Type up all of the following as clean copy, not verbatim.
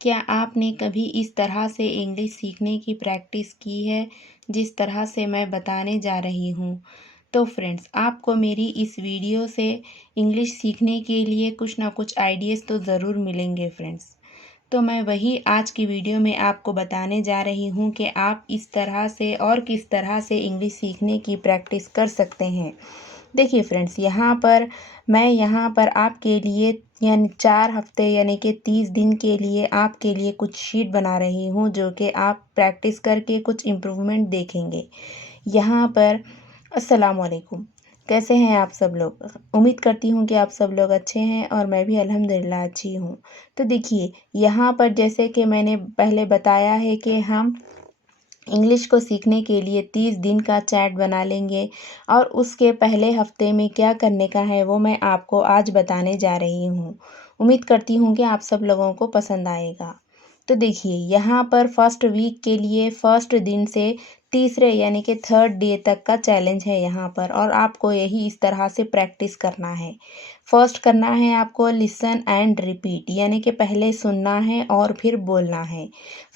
क्या आपने कभी इस तरह से इंग्लिश सीखने की प्रैक्टिस की है जिस तरह से मैं बताने जा रही हूँ? तो फ्रेंड्स, आपको मेरी इस वीडियो से इंग्लिश सीखने के लिए कुछ ना कुछ आइडियाज़ तो ज़रूर मिलेंगे फ्रेंड्स। तो मैं वही आज की वीडियो में आपको बताने जा रही हूँ कि आप इस तरह से और किस तरह से इंग्लिश सीखने की प्रैक्टिस कर सकते हैं। देखिए फ्रेंड्स, यहाँ पर आपके लिए यानी 4 हफ़्ते यानी कि 30 दिन के लिए आपके लिए कुछ शीट बना रही हूँ, जो कि आप प्रैक्टिस करके कुछ इम्प्रूवमेंट देखेंगे। यहाँ पर अस्सलाम वालेकुम, कैसे हैं आप सब लोग? उम्मीद करती हूँ कि आप सब लोग अच्छे हैं और मैं भी अल्हम्दुलिल्लाह अच्छी हूँ। तो देखिए, यहाँ पर जैसे कि मैंने पहले बताया है कि हम इंग्लिश को सीखने के लिए 30 दिन का चैट बना लेंगे और उसके पहले हफ्ते में क्या करने का है वो मैं आपको आज बताने जा रही हूँ। उम्मीद करती हूँ कि आप सब लोगों को पसंद आएगा। तो देखिए, यहाँ पर फर्स्ट वीक के लिए फर्स्ट दिन से तीसरे यानी कि थर्ड डे तक का चैलेंज है यहाँ पर, और आपको यही इस तरह से प्रैक्टिस करना है। फर्स्ट करना है आपको लिसन एंड रिपीट, यानी कि पहले सुनना है और फिर बोलना है।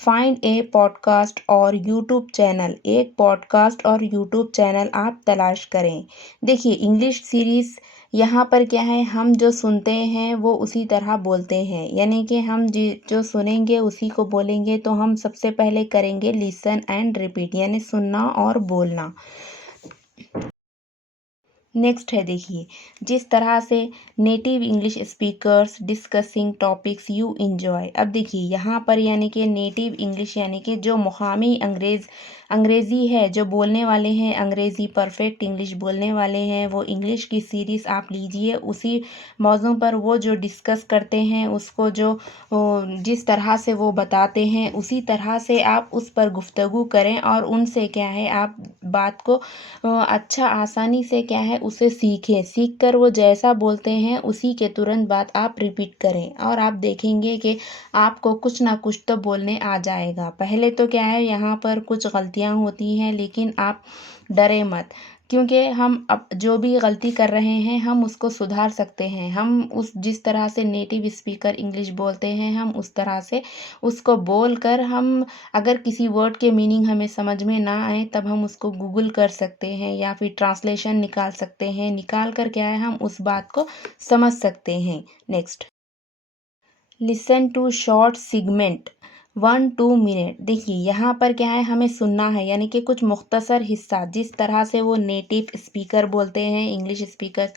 फाइंड ए पॉडकास्ट और यूट्यूब चैनल, एक पॉडकास्ट और यूट्यूब चैनल आप तलाश करें। देखिए, इंग्लिश सीरीज़ यहाँ पर क्या है, हम जो सुनते हैं वो उसी तरह बोलते हैं, यानी कि हम जो सुनेंगे उसी को बोलेंगे। तो हम सबसे पहले करेंगे लिसन एंड रिपीट, यानी सुनना और बोलना। नेक्स्ट है, देखिए, जिस तरह से native English speakers discussing topics you enjoy. अब देखिए, यहाँ पर यानी कि नेटिव इंग्लिश यानी कि जो मुकामी अंग्रेज़ी है, जो बोलने वाले हैं अंग्रेज़ी परफेक्ट इंग्लिश बोलने वाले हैं, वो इंग्लिश की सीरीज़ आप लीजिए। उसी मौज़ू पर वो जो डिस्कस करते हैं उसको जिस तरह से वो बताते हैं उसी तरह से आप उस पर गुफ्तगू करें और उनसे क्या है आप बात को अच्छा आसानी से क्या है उसे सीखें। सीख कर वो जैसा बोलते हैं उसी के तुरंत बाद आप रिपीट करें और आप देखेंगे कि आपको कुछ ना कुछ तो बोलने आ जाएगा। पहले तो क्या है, यहाँ पर कुछ गलतियाँ होती हैं, लेकिन आप डरे मत, क्योंकि हम अब जो भी गलती कर रहे हैं हम उसको सुधार सकते हैं। हम उस जिस तरह से नेटिव स्पीकर इंग्लिश बोलते हैं हम उस तरह से उसको बोल कर, हम अगर किसी वर्ड के मीनिंग हमें समझ में ना आए तब हम उसको गूगल कर सकते हैं या फिर ट्रांसलेशन निकाल सकते हैं। निकाल कर क्या है हम उस बात को समझ सकते हैं। Next, listen to short segment 1-2 minute. देखिए, यहाँ पर क्या है, हमें सुनना है, यानी कि कुछ मुख्तसर हिस्सा जिस तरह से वो नेटिव स्पीकर बोलते हैं इंग्लिश स्पीकर,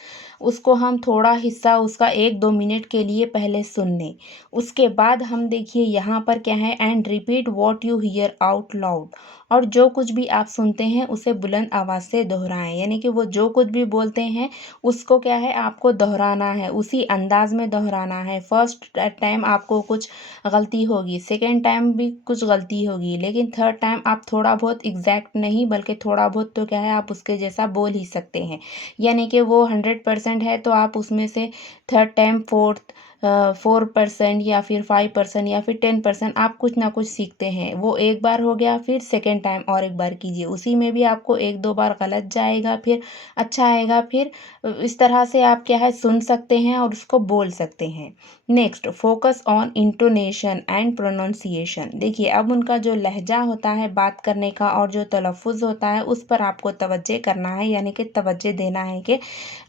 उसको हम थोड़ा हिस्सा उसका 1-2 मिनट के लिए पहले सुन लें। उसके बाद हम देखिए यहाँ पर क्या है, and repeat what you here out loud. और जो कुछ भी आप सुनते हैं उसे बुलंद आवाज़ से दोहराएं, यानी कि वो जो कुछ भी बोलते हैं उसको क्या है आपको दोहराना है, उसी अंदाज में दोहराना है। फर्स्ट टाइम आपको कुछ गलती होगी, सेकेंड टाइम भी कुछ गलती होगी, लेकिन थर्ड टाइम आप थोड़ा बहुत एग्जैक्ट नहीं बल्कि थोड़ा बहुत तो क्या है आप उसके जैसा बोल ही सकते हैं। यानी कि वो 100% है तो आप उसमें से थर्ड टाइम 4% या फिर 5% या फिर 10% आप कुछ ना कुछ सीखते हैं। वो एक बार हो गया, फिर सेकेंड टाइम और एक बार कीजिए, उसी में भी आपको 1-2 बार गलत जाएगा फिर अच्छा आएगा। फिर इस तरह से आप क्या है सुन सकते हैं और उसको बोल सकते हैं। Next, focus on intonation and pronunciation. देखिए, अब उनका जो लहजा होता है बात करने का और जो तलफ़ुज़ होता है उस पर आपको तवज्जो करना है, यानी कि तवज्जो देना है कि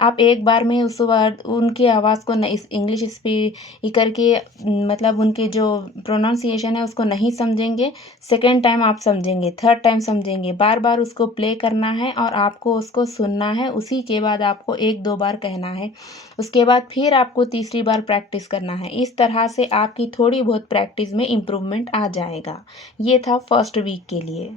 आप एक बार में उस वर्ड उनकी आवाज़ को इस इंग्लिश स्पीकर के मतलब उनके जो प्रोनाउंसिएशन है उसको नहीं समझेंगे, सेकेंड टाइम आप समझेंगे, थर्ड टाइम समझेंगे। बार बार उसको प्ले करना है और आपको उसको सुनना है, उसी के बाद आपको 1-2 बार कहना है, उसके बाद फिर आपको तीसरी बार प्रैक्टिस करना है। इस तरह से आपकी थोड़ी बहुत प्रैक्टिस में इम्प्रूवमेंट आ जाएगा। ये था फर्स्ट वीक के लिए।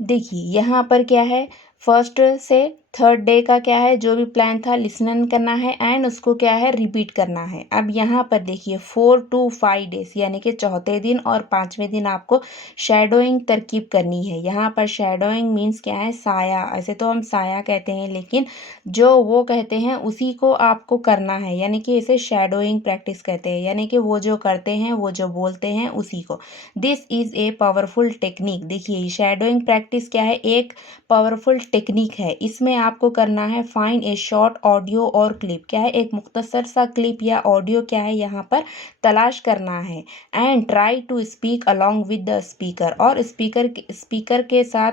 देखिए, यहाँ पर क्या है, फर्स्ट से थर्ड डे का क्या है जो भी प्लान था लिसनन करना है एंड उसको क्या है रिपीट करना है। अब यहाँ पर देखिए 4-5 डेज यानी कि चौथे दिन और 5वें दिन आपको शैडोइंग तरकीब करनी है। यहाँ पर शैडोइंग मीन्स क्या है, साया। ऐसे तो हम साया कहते हैं, लेकिन जो वो कहते हैं उसी को आपको करना है, यानी कि इसे शैडोइंग प्रैक्टिस कहते हैं, यानी कि वो जो करते हैं वो जो बोलते हैं उसी को। This is a powerful technique. देखिए, शैडोइंग प्रैक्टिस क्या है, एक पावरफुल टेक्निक है। इसमें आपको करना है फाइंड ए शॉर्ट ऑडियो और क्लिप, क्या है एक मुख्तसर सा क्लिप या ऑडियो क्या है यहाँ पर तलाश करना है। And try to speak along with the speaker, और स्पीकर के साथ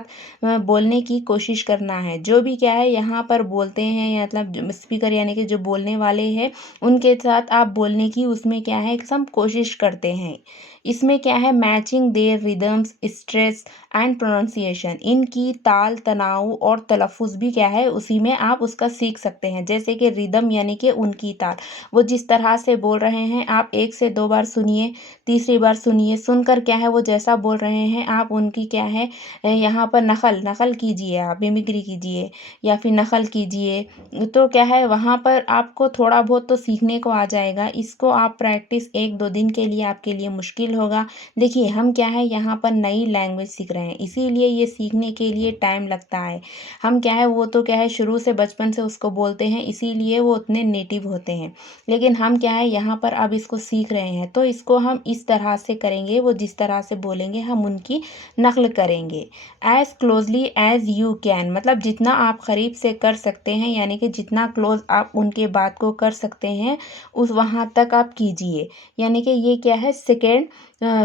बोलने की कोशिश करना है। जो भी क्या है यहाँ पर बोलते हैं या मतलब स्पीकर यानी कि जो बोलने वाले हैं उनके साथ आप बोलने की उसमें क्या है सब कोशिश करते हैं। इसमें क्या है matching their rhythms stress and pronunciation, इनकी ताल तनाव और तलफ़ुज़ भी क्या है उसी में आप उसका सीख सकते हैं। जैसे कि रिदम यानी कि उनकी ताल, वो जिस तरह से बोल रहे हैं आप 1 से 2 बार सुनिए, तीसरी बार सुनिए, सुनकर क्या है वो जैसा बोल रहे हैं आप उनकी क्या है यहाँ पर नकल कीजिए, आप मिमिक्री कीजिए या फिर नकल कीजिए। तो क्या है वहाँ पर आपको थोड़ा बहुत तो सीखने को आ जाएगा। इसको आप प्रैक्टिस 1-2 दिन के लिए आपके लिए मुश्किल होगा। देखिए हम क्या है यहाँ पर नई लैंग्वेज सीख रहे हैं, इसीलिए ये सीखने के लिए टाइम लगता है। हम क्या है वो तो क्या है शुरू से बचपन से उसको बोलते हैं, इसीलिए वो उतने नेटिव होते हैं। लेकिन हम क्या है यहाँ पर अब इसको सीख रहे हैं, तो इसको हम इस तरह से करेंगे, वो जिस तरह से बोलेंगे हम उनकी नकल करेंगे। As closely as you can, मतलब जितना आप करीब से कर सकते हैं, यानी कि जितना क्लोज़ आप उनके बात को कर सकते हैं उस वहाँ तक आप कीजिए। यानी कि ये क्या है सेकेंड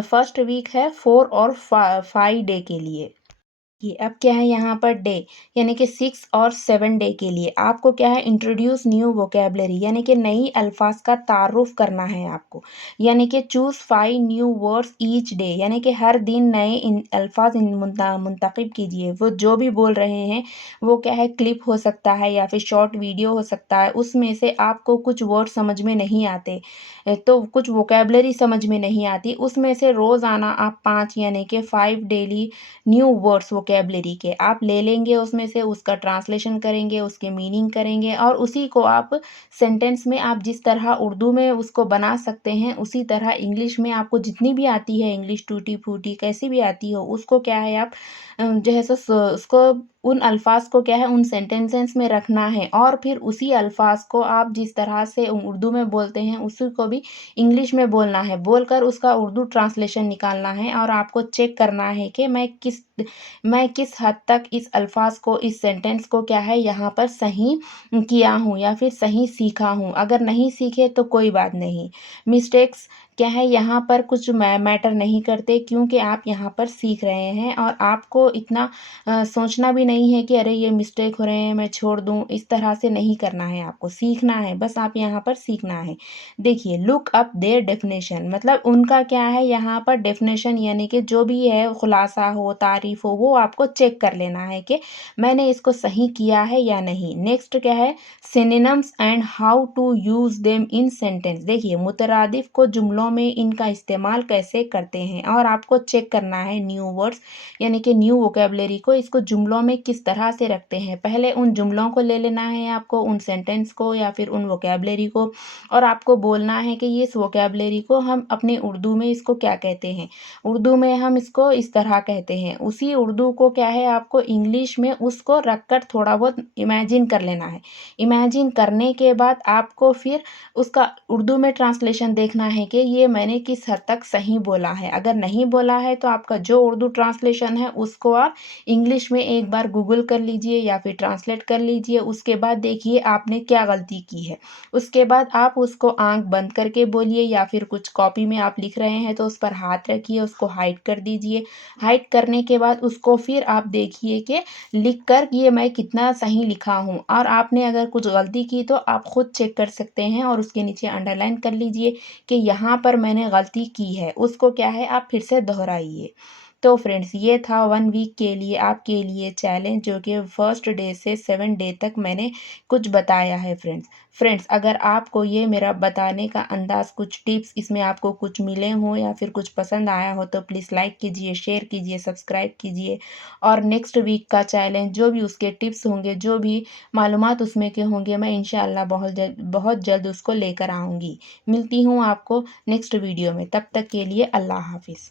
फर्स्ट वीक है 4 और 5 डे के लिए। ये अब क्या है यहाँ पर डे यानी कि 6 और 7 डे के लिए आपको क्या है इंट्रोड्यूस न्यू वोकेबलरी, यानी कि नई अल्फाज का तारुफ करना है आपको। यानी कि choose 5 new words each day, यानी कि हर दिन नए इन अल्फाज मुंतखब कीजिए। वो जो भी बोल रहे हैं वो क्या है क्लिप हो सकता है या फिर शॉर्ट वीडियो हो सकता है, उसमें से आपको कुछ वर्ड समझ में नहीं आते तो कुछ वोकेबलरी समझ में नहीं आती, उसमें से रोज़ाना आप 5 यानी कि 5 डेली न्यू वर्ड्स वोकेबलरी के आप ले लेंगे, उसमें से उसका ट्रांसलेशन करेंगे, उसके मीनिंग करेंगे और उसी को आप सेंटेंस में आप जिस तरह उर्दू में उसको बना सकते हैं उसी तरह इंग्लिश में आपको जितनी भी आती है इंग्लिश टूटी फूटी कैसी भी आती हो उसको क्या है आप जो है सो उसको उन अल्फाज को क्या है उन सेंटेंसेस में रखना है और फिर उसी अल्फाज को आप जिस तरह से उर्दू में बोलते हैं उसी को भी इंग्लिश में बोलना है, बोलकर उसका उर्दू ट्रांसलेशन निकालना है और आपको चेक करना है कि मैं किस हद तक इस अल्फाज को इस सेंटेंस को क्या है यहाँ पर सही किया हूँ या फिर सही सीखा हूँ। अगर नहीं सीखे तो कोई बात नहीं, मिस्टेक्स क्या है यहाँ पर कुछ मैटर नहीं करते क्योंकि आप यहाँ पर सीख रहे हैं और आपको इतना सोचना भी नहीं है कि अरे ये मिस्टेक हो रहे हैं मैं छोड़ दूँ, इस तरह से नहीं करना है, आपको सीखना है, बस आप यहाँ पर सीखना है। देखिए लुक अप देयर डेफिनेशन, मतलब उनका क्या है यहाँ पर डेफिनेशन यानी कि जो भी है खुलासा हो तारीफ हो वो आपको चेक कर लेना है कि मैंने इसको सही किया है या नहीं। नेक्स्ट क्या है synonyms and how to use them in sentence, देखिए मुतरादिफ को जुमलों में इनका इस्तेमाल कैसे करते हैं और आपको चेक करना है न्यू वर्ड्स यानी कि न्यू वोकेबलरी को इसको जुमलों में किस तरह से रखते हैं। पहले उन जुमलों को ले लेना है आपको, उन सेंटेंस को या फिर उन वोकेबलरी को, और आपको बोलना है कि ये इस वोकेबलरी को हम अपने उर्दू में इसको क्या कहते हैं, उर्दू में हम इसको इस तरह कहते हैं। उसी उर्दू को क्या है आपको इंग्लिश में उसको रखकर थोड़ा बहुत इमेजिन कर लेना है। इमेजिन करने के बाद आपको फिर उसका उर्दू में ट्रांसलेशन देखना है कि ये मैंने किस हद तक सही बोला है। अगर नहीं बोला है तो आपका जो उर्दू ट्रांसलेशन है उसको आप इंग्लिश में एक बार गूगल कर लीजिए या फिर ट्रांसलेट कर लीजिए। उसके बाद देखिए आपने क्या गलती की है, उसके बाद आप उसको आंख बंद करके बोलिए या फिर कुछ कॉपी में आप लिख रहे हैं तो उस पर हाथ रखिए, उसको हाइड कर दीजिए। हाइड करने के बाद उसको फिर आप देखिए कि लिख कर ये मैं कितना सही लिखा हूँ, और आपने अगर कुछ गलती की तो आप खुद चेक कर सकते हैं और उसके नीचे अंडरलाइन कर लीजिए कि यहाँ पर मैंने गलती की है, उसको क्या है आप फिर से दोहराइए। तो फ्रेंड्स ये था 1 वीक के लिए आपके लिए चैलेंज जो कि फर्स्ट डे से 7 डे तक मैंने कुछ बताया है फ्रेंड्स अगर आपको ये मेरा बताने का अंदाज़ कुछ टिप्स इसमें आपको कुछ मिले हों या फिर कुछ पसंद आया हो तो प्लीज़ लाइक कीजिए, शेयर कीजिए, सब्सक्राइब कीजिए। और नेक्स्ट वीक का चैलेंज जो भी उसके टिप्स होंगे, जो भी मालूमात उसमें के होंगे, मैं इंशाअल्लाह बहुत जल्द उसको लेकर आऊँगी। मिलती हूँ आपको नेक्स्ट वीडियो में, तब तक के लिए अल्लाह हाफ़िज़।